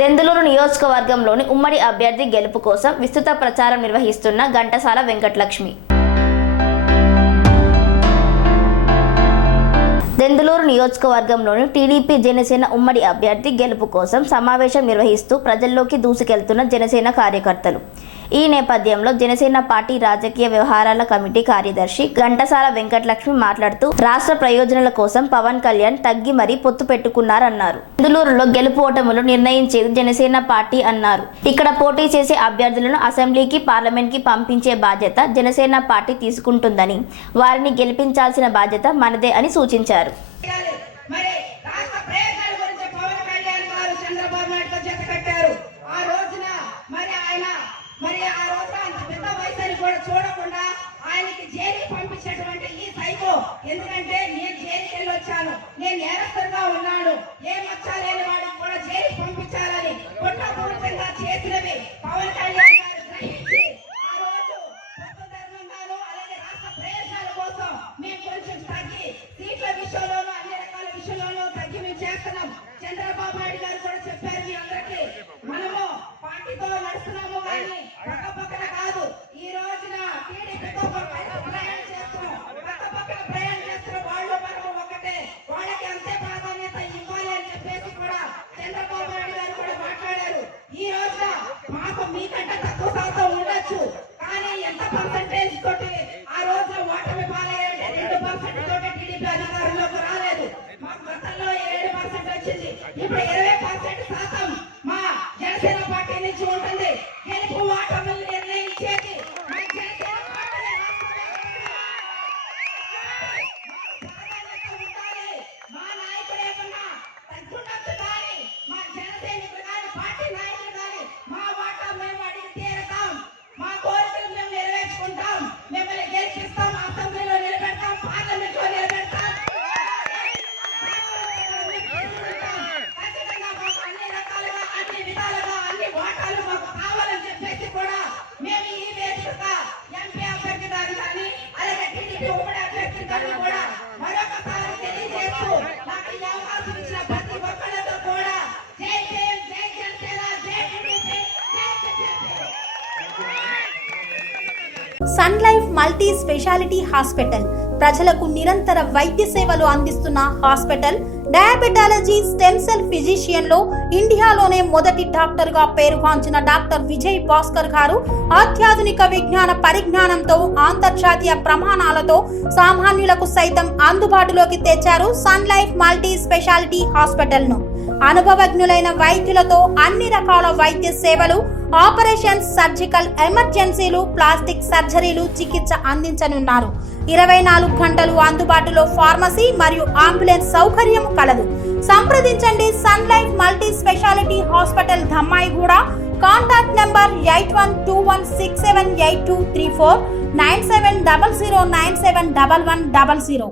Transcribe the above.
దెందులూరు నియోజకవర్గంలోని ఉమ్మడి అభ్యర్థి గెలుపు కోసం విస్తృత ప్రచారం నిర్వహిస్తున్న ఘంటసాల వెంకటలక్ష్మి. దెందులూరు నియోజకవర్గంలోని టీడీపీ జనసేన ఉమ్మడి అభ్యర్థి గెలుపు కోసం సమావేశం నిర్వహిస్తూ ప్రజల్లోకి దూసుకెళ్తున్న జనసేన కార్యకర్తలు. ఈ నేపథ్యంలో జనసేన పార్టీ రాజకీయ వ్యవహారాల కమిటీ కార్యదర్శి ఘంటసాల వెంకటలక్ష్మి మాట్లాడుతూ రాష్ట్ర ప్రయోజనాల కోసం పవన్ కళ్యాణ్ తగ్గి మరీ పొత్తు పెట్టుకున్నారన్నారు. దెందులూరులో గెలుపు ఓటములు నిర్ణయించేది జనసేన పార్టీ అన్నారు. ఇక్కడ పోటీ చేసే అభ్యర్థులను అసెంబ్లీకి, పార్లమెంట్కి పంపించే బాధ్యత జనసేన పార్టీ తీసుకుంటుందని, వారిని గెలిపించాల్సిన బాధ్యత మనదే అని సూచించారు. చూడకుండా ఆయనకి జైలు పంపించేటువంటి ఈ సైకో, ఎందుకంటే నేను జైలుకి వెళ్ళి వచ్చాను, నేను నేరస్తుగా ఉన్నాను, ఏ మచ్చా లేని వాడికి కూడా జైలు పంపించాలని కుట్రపూరితంగా చేసినవి పవన్ కళ్యాణ్ గారు గ్రహించి ఆ రోజు కొత్త ధర్మంగాను అలాగే రాష్ట్ర ప్రయోజనాల కోసం మేము కొంచెం తగ్గి సీట్ల విషయంలోనూ అన్ని రకాల విషయంలోనూ తగ్గి మేము చేస్తున్నాం. చంద్రబాబు నాయుడు గారు కూడా చెప్పారు మీ అందరికీ, మనము పార్టీతో నడుస్తున్నాము కానీ పక్కన కాదు. ఈ రోజున టీడీపీతో ప్రయాణం చేస్తున్నాం, పక్కన ప్రయాణం చేస్తున్న వాళ్ళు మనము ఒకటే, వాళ్ళకి అంతే ప్రాధాన్యత ఇవ్వాలి అని చెప్పేసి కూడా చంద్రబాబు నాయుడు గారు కూడా మాట్లాడారు. ఈ రోజున మాకు మీకంటే తక్కువ శాతం ఉండొచ్చు, కానీ ఎంత పర్సంటేజ్ తోటి ఆ రోజున ఓటమి పాలయ్యారంటే 2% తోటి టీడీపీ అధికారంలోకి రాలేదు. మాకు గతంలో 7% వచ్చింది, ఇప్పుడు 20% శాతం మా జనసేన పార్టీ నుంచి ఉంటుంది. గెలుపు ఓటములు నిర్ణయించేది మా నాయకుడు ఏమన్నా తగ్గుండొచ్చు కానీ మా జనసైనికులు కానీ పార్టీ నాయకులు కానీ మా వాటా మేము అడిగి తీరతాం, మా కోరికలు మేము నెరవేర్చుకుంటాం, మిమ్మల్ని గెలిపిస్తాం, అసెంబ్లీలో నిలబెడతాం, పార్లమెంట్లో నిలబెడతాం. ఖచ్చితంగా మాకు అన్ని రకాలుగా అన్ని విధాలుగా అన్ని వాటాలు మాకు కావాలని చెప్పేసి కూడా మేము ఈ వేదికగా ఎంపీ అభ్యర్థి గారు కానీ అలాగే టీడీపీ ఉమ్మడి అభ్యర్థి గారు కూడా మరొకసారి తెలియజేస్తూ నాకు ఈ అవకాశం ఇచ్చిన ప్రతి ఒక్కరితో కూడా జై జై జై జనసేన, జై TDP, Sun Life multi speciality hospital ప్రజలకు నిరంతర వైద్య సేవలు అందిస్తున్న hospital. Diabetology, stem cell physician లో ఇండియాలోనే మొదటి డాక్టర్ గా పేరుగాంచిన డాక్టర్ విజయ్ భాస్కర్ గారు అత్యాధునిక విజ్ఞాన పరిజ్ఞానంతో అంతర్జాతీయ ప్రమాణాలతో సామాన్యులకు సైతం అందుబాటులోకి తెచ్చారు Sun Life multi speciality hospital ను. అనుభవజ్ఞులైన వైద్యులతో అన్ని రకాల వైద్య సేవలు, ఆపరేషన్స్, సర్జికల్ ఎమర్జెన్సీలు, ప్లాస్టిక్ సర్జరీలు, చికిత్స అందించనున్నారు. 24 గంటలు అందుబాటులో ఫార్మసీ మరియు అంబులెన్స్ సౌకర్యం కలదు. సంప్రదించండి Sun Life multi speciality hospital, Dhammaiguda. Contact number 8121678234, 9700971100.